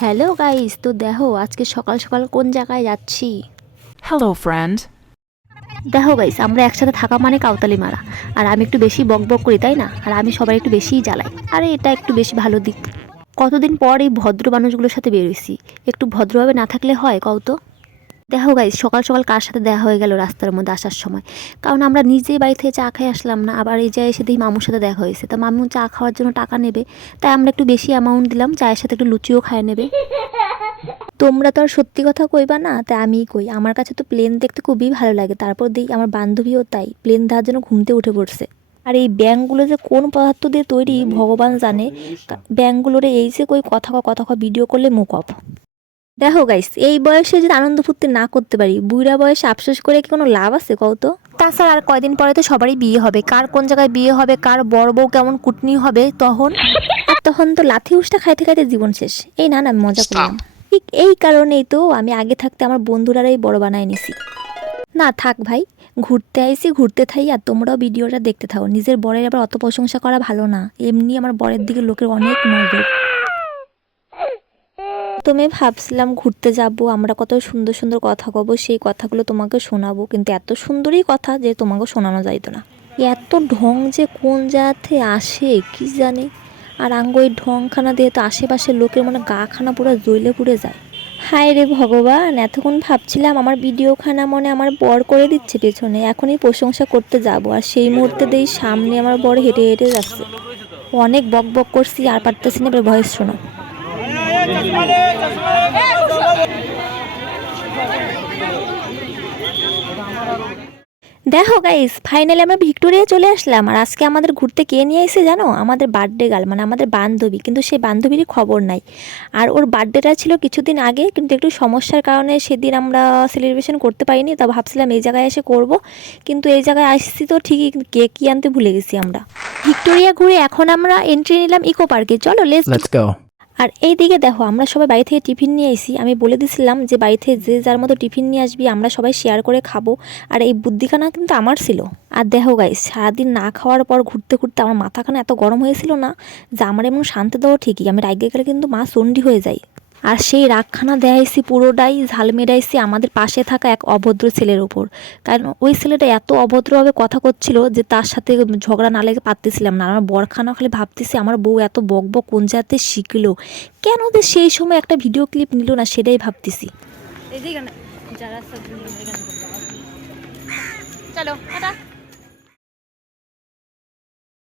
Hello guys তো দেখো আজকে সকাল সকাল কোন জায়গায় যাচ্ছি? Hello friend. দেখো গাইস আমরা একসাথে থাকা মানে কাউতালি মারা। আর আমি একটু বেশি বক বক করি তাই না? আর আমি সবাই একটু বেশিই জ্বালাই। আরে এটা একটু বেশি ভালো দিক। কতদিন পর এই ভদ্র মানুষগুলোর সাথে বেরোইছি একটু ভদ্রভাবে না থাকলে হয় কও তো? দেখো গাইস সকাল সকাল কার সাথে দেখা হয়ে গেল রাস্তার মধ্যে আসার সময়? কারণ আমরা নিজেই বাড়ি থেকে চা খেয়ে আসলাম না, আবার এই জায়গায় এসে দেখি মামুর সাথে দেখা হয়েছে। তা মামু চা খাওয়ার জন্য টাকা নেবে, তাই আমরা একটু বেশি অ্যামাউন্ট দিলাম, চায়ের সাথে একটু লুচিও খায় নেবে। তোমরা তো আর সত্যি কথা কইবা না, তাই আমিই কই। আমার কাছে তো প্লেন দেখতে খুবই ভালো লাগে, তারপর দেখি আমার বান্ধবীও তাই প্লেন দেওয়ার জন্য ঘুমতে উঠে পড়ছে। আর এই ব্যাঙগুলো যে কোন পদার্থ দিয়ে তৈরি, ভগবান জানে। ব্যাঙগুলোরে এই যে কই কথা কথা ভিডিও করলে মুখ অফ। দেখো গাইস এই বয়সে যদি আনন্দ ফুর্তি না করতে পারি বুড়া বয়সে আফসোস করে কি কোনো লাভ আছে কও তো? তাছাড়া আর কয়দিন পরে তো সবারই বিয়ে হবে কার কোন জায়গায় বিয়ে হবে কার বড় বউ কেমন কুটনি হবে তখন? আর তখন তো লাথি উষ্টা খাইতে খাইতে জীবন শেষ। এই না না আমি মজা করলাম। ঠিক এই কারণেই তো আমি আগে থাকতে আমার বন্ধুরারাই বড় বানায় নিছি। না থাক ভাই ঘুরতে আইসি ঘুরতে থাই আর তোমরাও ভিডিওটা দেখতে থাকো নিজের বরের আবার অত প্রশংসা করা ভালো না। এমনি আমার বরের দিকে লোকের অনেক নজর। তুমি ভাবছিলাম ঘুরতে যাব, আমরা কত সুন্দর সুন্দর কথা কব, সেই কথাগুলো তোমাকে শোনাবো। কিন্তু এত সুন্দরই কথা যে তোমাকে শোনানো যাইতো না। এত ঢং যে কোন জায়গাতে আসে, কি জানি। আর আঙ্গ ওই ঢংখানা দিয়ে তো আশেপাশের লোকের মানে গাখানা পুরো জ্বলে পুড়ে যায়। হায় রে ভগবান, এতক্ষণ ভাবছিলাম আমার ভিডিওখানা মনে আমার বর করে দিচ্ছে পেছনে, এখনই প্রশংসা করতে যাব। আর সেই মুহূর্তে দেই সামনে আমার বর হেঁটে হেঁটে যাচ্ছে। অনেক বক বক করছি, আর পারতেছি না ভয়েস শোনো দেখো গাইস ফাইনালি আমরা ভিক্টোরিয়া চলে আসলাম। আর আজকে আমাদের ঘুরতে কে নিয়ে এসে জানো? আমাদের বার্থডে গার্ল মানে আমাদের বান্ধবী। কিন্তু সেই বান্ধবীরই খবর নাই। আর ওর বার্থডেটা ছিল কিছুদিন আগে কিন্তু একটু সমস্যার কারণে সেদিন আমরা সেলিব্রেশন করতে পারিনি তা ভাবছিলাম এই জায়গায় এসে করব। কিন্তু এই জায়গায় আসছি তো ঠিকই কেক কি আনতে ভুলে গেছি আমরা। ভিক্টোরিয়া ঘুরে এখন আমরা এন্ট্রি নিলাম ইকো পার্কে চলো লেটস go. আর এই দিকে দেখো, আমরা সবাই বাড়ি থেকে টিফিন নিয়ে এসি আমি বলে দিছিলাম যে বাড়ি থেকে যে যার মতো টিফিন নিয়ে আসবি, আমরা সবাই শেয়ার করে খাব। আর এই বুদ্ধিখানা কিন্তু আমার ছিল। আর দেখো গাই সারাদিন না খাওয়ার পর ঘুরতে ঘুরতে আমার মাথাখানা এত গরম হয়েছিল না যে আমার এমন শান্তি দেওয়া ঠিকই। আমি রাগে গেলে কিন্তু মা চণ্ডী হয়ে যাই আর সেই রাগখানা দেয়াইছি, পুরোটাই ঝাল মেরাইছি আমাদের পাশে থাকা এক অভদ্র ছেলের ওপর কারণ ওই ছেলেটা এত অভদ্রভাবে কথা করছিল যে তার সাথে ঝগড়া না লেগে পারতেছিলাম না। আমার বরখানা খালি ভাবতেছি আমার বউ এত বক বক কোন জাতে শিখলো। কেন যে সেই সময় একটা ভিডিও ক্লিপ নিল না সেটাই ভাবতেছি। চলো, টাটা।